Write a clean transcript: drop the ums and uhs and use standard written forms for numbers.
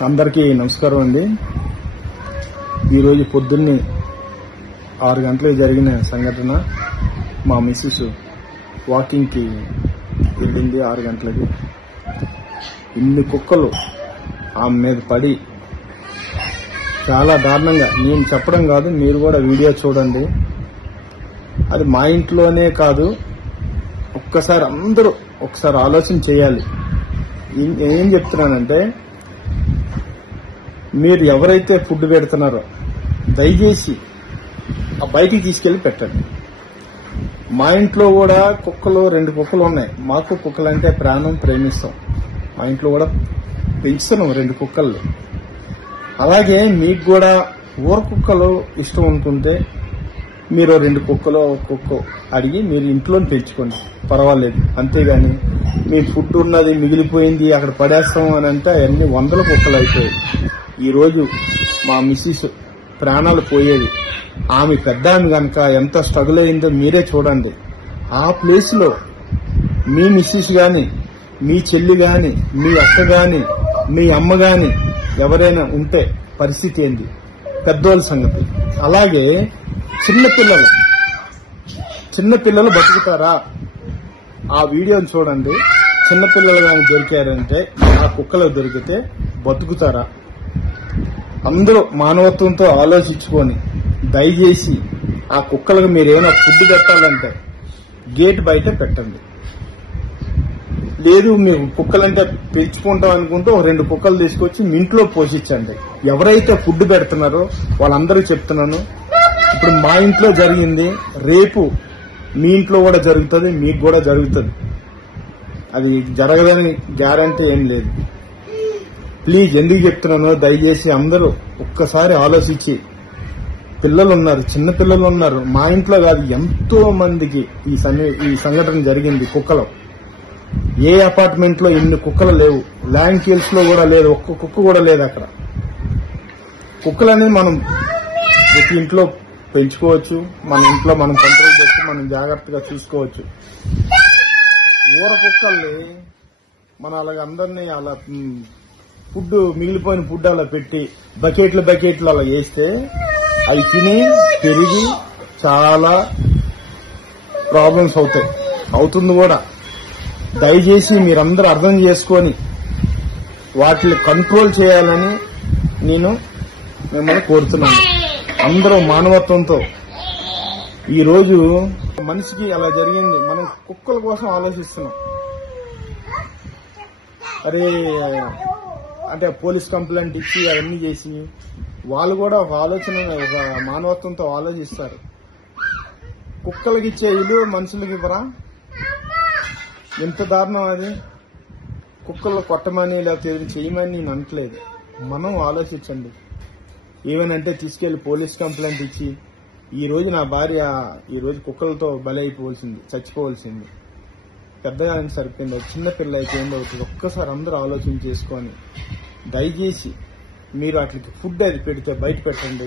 అందరికీ నమస్కారం అండి. ఈరోజు పొద్దున్నే 6 గంటలకు జరిగిన సంఘటన. మా మిస్సెస్ వాకింగ్కి వెళ్ళింది 6 గంటలకి. ఇన్ని కుక్కలు ఆమె మీద పడి చాలా దారుణంగా, నేను చెప్పడం కాదు, మీరు కూడా వీడియో చూడండి. అది మా ఇంట్లోనే కాదు, ఒక్కసారి అందరూ ఒకసారి ఆలోచన చేయాలి. ఏం చెప్తున్నానంటే, మీరు ఎవరైతే ఫుడ్ పెడుతున్నారో దయచేసి ఆ బయటికి తీసుకెళ్లి పెట్టండి. మా ఇంట్లో కూడా కుక్కలు 2 కుక్కలు ఉన్నాయి. మాకు కుక్కలంటే ప్రాణం, ప్రేమిస్తాం. మా ఇంట్లో కూడా పెంచుతున్నాం 2 కుక్కలు. అలాగే మీకు కూడా ఊర కుక్కలు ఇష్టం అనుకుంటే మీరు 2 కుక్కలు, కుక్క అడిగి మీరు ఇంట్లో పెంచుకోండి, పర్వాలేదు. అంతేగాని మీ ఫుడ్ ఉన్నది మిగిలిపోయింది అక్కడ పడేస్తాం అని అంటే అవన్నీ 100 కుక్కలు అయిపోయాయి. ఈరోజు మా మిస్సెస్ ప్రాణాలు పోయేది. ఆమె పెద్ద ఆమె కనుక ఎంత స్ట్రగుల్ అయిందో మీరే చూడండి. ఆ ప్లేస్ లో మీ మిస్సెస్ గాని, మీ చెల్లి గాని, మీ అక్క గాని, మీ అమ్మ గాని ఎవరైనా ఉంటే పరిస్థితి ఏంది, పెద్దోళ్ళ సంగతి. అలాగే చిన్నపిల్లలు బతుకుతారా? ఆ వీడియోని చూడండి. చిన్నపిల్లలు కానీ దొరికారంటే, ఆ కుక్కలు దొరికితే బతుకుతారా? అందరూ మానవత్వంతో ఆలోచించుకొని దయచేసి ఆ కుక్కలకు మీరు ఏమైనా ఫుడ్ పెట్టాలంటే గేట్ బయట పెట్టండి. లేదు మీరు కుక్కలంటే పెంచుకుంటాం అనుకుంటే 2 కుక్కలు తీసుకొచ్చి మీ ఇంట్లో పోషించండి. ఎవరైతే ఫుడ్ పెడుతున్నారో వాళ్ళందరూ చెప్తున్నాను, ఇప్పుడు మా ఇంట్లో జరిగింది, రేపు మీ ఇంట్లో కూడా జరుగుతుంది, మీకు కూడా జరుగుతుంది. అది జరగదని గ్యారంటీ ఏం లేదు. ప్లీజ్, ఎందుకు చెప్తున్నానో దయచేసి అందరూ ఒక్కసారి ఆలోచించి, పిల్లలు ఉన్నారు, చిన్న పిల్లలు ఉన్నారు. మా ఇంట్లో కాదు, ఎంతో మందికి ఈ సంఘటన జరిగింది. కుక్కలు ఏ అపార్ట్మెంట్ లో ఇన్ని కుక్కలు లేవు. ల్యాండ్ కేల్స్ లో కూడా లేదు, ఒక్క కుక్క కూడా లేదు అక్కడ. కుక్కలని మనం ప్రతి ఇంట్లో పెంచుకోవచ్చు, మన ఇంట్లో మనం కంట్రోల్ చేసి మనం జాగ్రత్తగా చూసుకోవచ్చు. ఊర కుక్కల్ని మన అలాగే అందరినీ అలా ఫుడ్, మిగిలిపోయిన ఫుడ్ అలా పెట్టి బకెట్లు అలా వేస్తే అవి తిని పెరిగి చాలా ప్రాబ్లమ్స్ అవుతుంది కూడా. దయచేసి మీరందరూ అర్థం చేసుకొని వాటిని కంట్రోల్ చేయాలని నేను మిమ్మల్ని కోరుతున్నాను. అందరూ మానవత్వంతో. ఈరోజు మనిషికి అలా జరిగింది, మనం కుక్కల కోసం ఆలోచిస్తున్నాం. అరే అంటే పోలీస్ కంప్లైంట్ ఇచ్చి అవన్నీ చేసి వాళ్ళు కూడా ఒక ఆలోచన, ఒక మానవత్వంతో ఆలోచిస్తారు. కుక్కలకి ఇచ్చే ఇల్లు మనుషులకి ఇవ్వరా? ఎంత దారుణం అది. కుక్కలు కొట్టమని లేకపోతే చేయమని నేను అనట్లేదు. మనం ఆలోచించండి. ఏమనంటే తీసుకెళ్లి పోలీస్ కంప్లైంట్ ఇచ్చి, ఈ రోజు నా భార్య ఈరోజు కుక్కలతో బలైపోవాల్సింది, చచ్చిపోవాల్సింది. పెద్దగా సరిపోయింది, చిన్న పిల్ల అయితే ఏందవుతుంది. ఒక్కసారి అందరూ ఆలోచన చేసుకొని దయచేసి మీరు అట్లకి ఫుడ్ అది పెడితే బయట పెట్టండి.